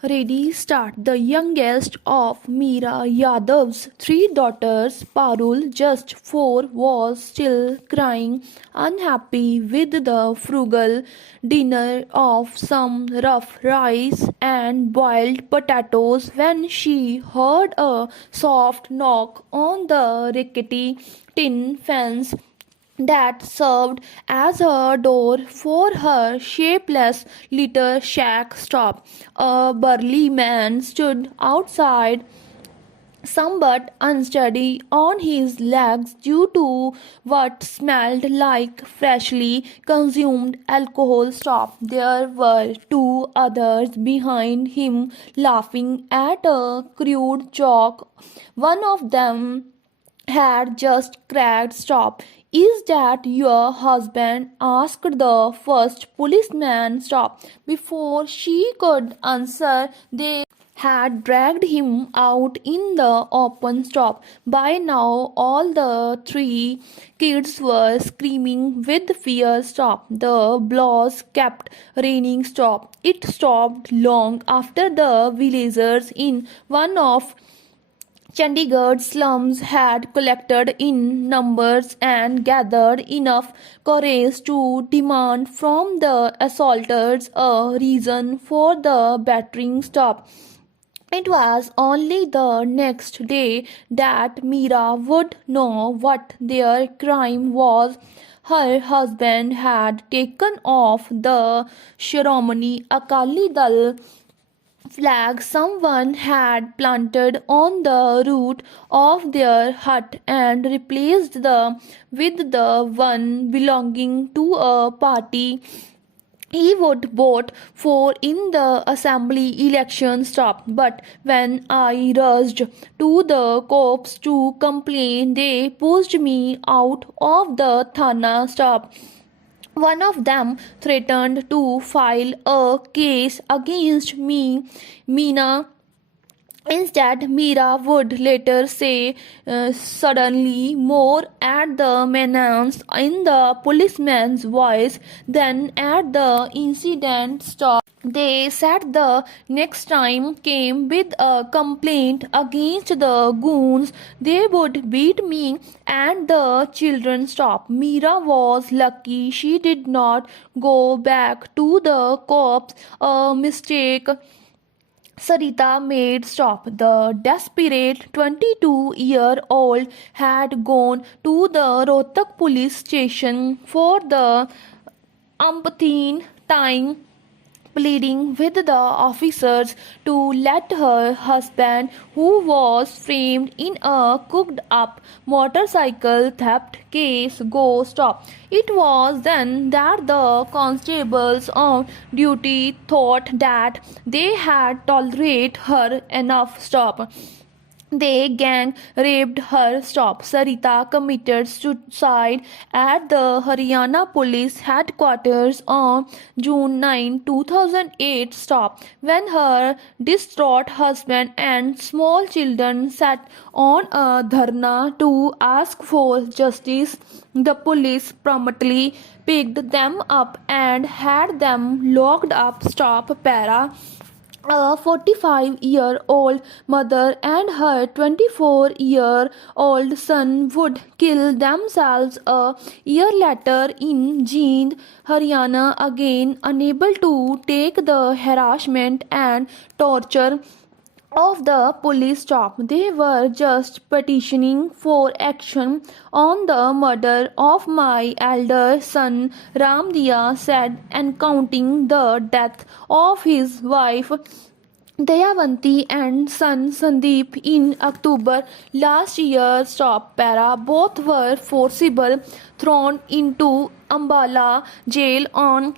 Ready, start. The youngest of Meera Yadav's three daughters, Parul, just 4, was still crying, unhappy with the frugal dinner of some rough rice and boiled potatoes when she heard a soft knock on the rickety tin fence that served as a door for her shapeless little shack stop. A burly man stood outside, somewhat unsteady on his legs due to what smelled like freshly consumed alcohol. Stop. There were two others behind him laughing at a crude joke. One of them had just cracked. Stop. Is that your husband? Asked the first policeman. Stop. Before she could answer, they had dragged him out in the open. Stop. By now, all the three kids were screaming with fear. Stop. The blows kept raining. Stop. It stopped long after the villagers in one of Chandigarh slums had collected in numbers and gathered enough courage to demand from the assaulters a reason for the battering. Stop. It was only the next day that Meera would know what their crime was. Her husband had taken off the Shiromani Akali Dal flag someone had planted on the roof of their hut and replaced with the one belonging to a party he would vote for in the assembly election. Stop. But when I rushed to the cops to complain, they pushed me out of the thana. Stop. One of them threatened to file a case against me, Meena. Instead, Meera would later say suddenly more at the menace in the policeman's voice than at the incident. Stop. They said the next time came with a complaint against the goons. They would beat me and the children. Stop. Meera was lucky she did not go back to the cops. A mistake Sarita made. Stop. The desperate 22-year-old had gone to the Rohtak police station for the umpteenth time, pleading with the officers to let her husband, who was framed in a cooked up motorcycle theft case, go. Stop. It was then that the constables on duty thought that they had tolerated her enough. Stop. They gang raped her. Stop. Sarita committed suicide at the Haryana police headquarters on June 9, 2008. Stop. When her distraught husband and small children sat on a dharna to ask for justice, the police promptly picked them up and had them locked up. Stop. Para. A 45-year-old mother and her 24-year-old son would kill themselves a year later in Jind, Haryana, again unable to take the harassment and torture of the police. Stop. They were just petitioning for action on the murder of my elder son, Ramdiya said, and counting the death of his wife Dayavanti and son Sandeep in October last year. Stop. Para. Both were forcibly thrown into Ambala jail on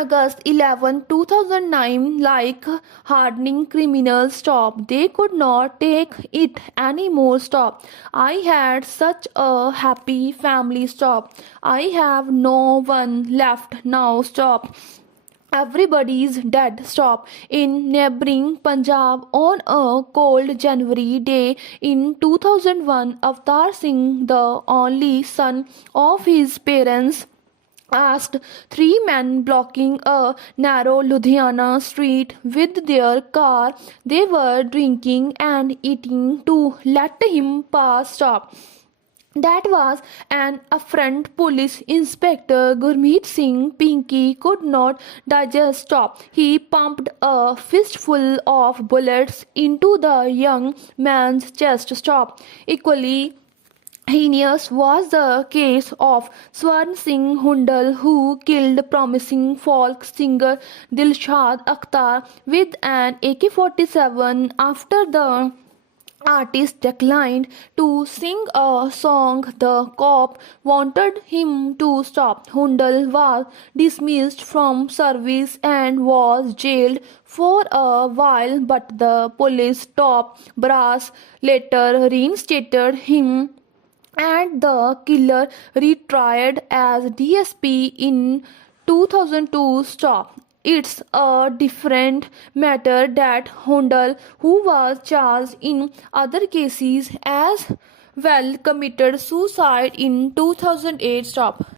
August 11, 2009 like hardening criminals. Stop. They could not take it anymore. Stop. I had such a happy family. Stop. I have no one left now. Stop. Everybody's dead. Stop. In neighboring Punjab on a cold January day in 2001, Avtar Singh, the only son of his parents, asked three men blocking a narrow Ludhiana street with their car. They were drinking and eating to let him pass. Stop. That was an affront. Police Inspector Gurmeet Singh Pinky could not digest. Stop. He pumped a fistful of bullets into the young man's chest. Stop. Equally heinous was the case of Swarn Singh Hundal, who killed promising folk singer Dilshad Akhtar with an AK-47 after the artist declined to sing a song the cop wanted him to stop. Hundal was dismissed from service and was jailed for a while, but the police top brass later reinstated him and the killer retried as DSP in 2002. Stop. It's a different matter that Hundal, who was charged in other cases as well, committed suicide in 2008. Stop.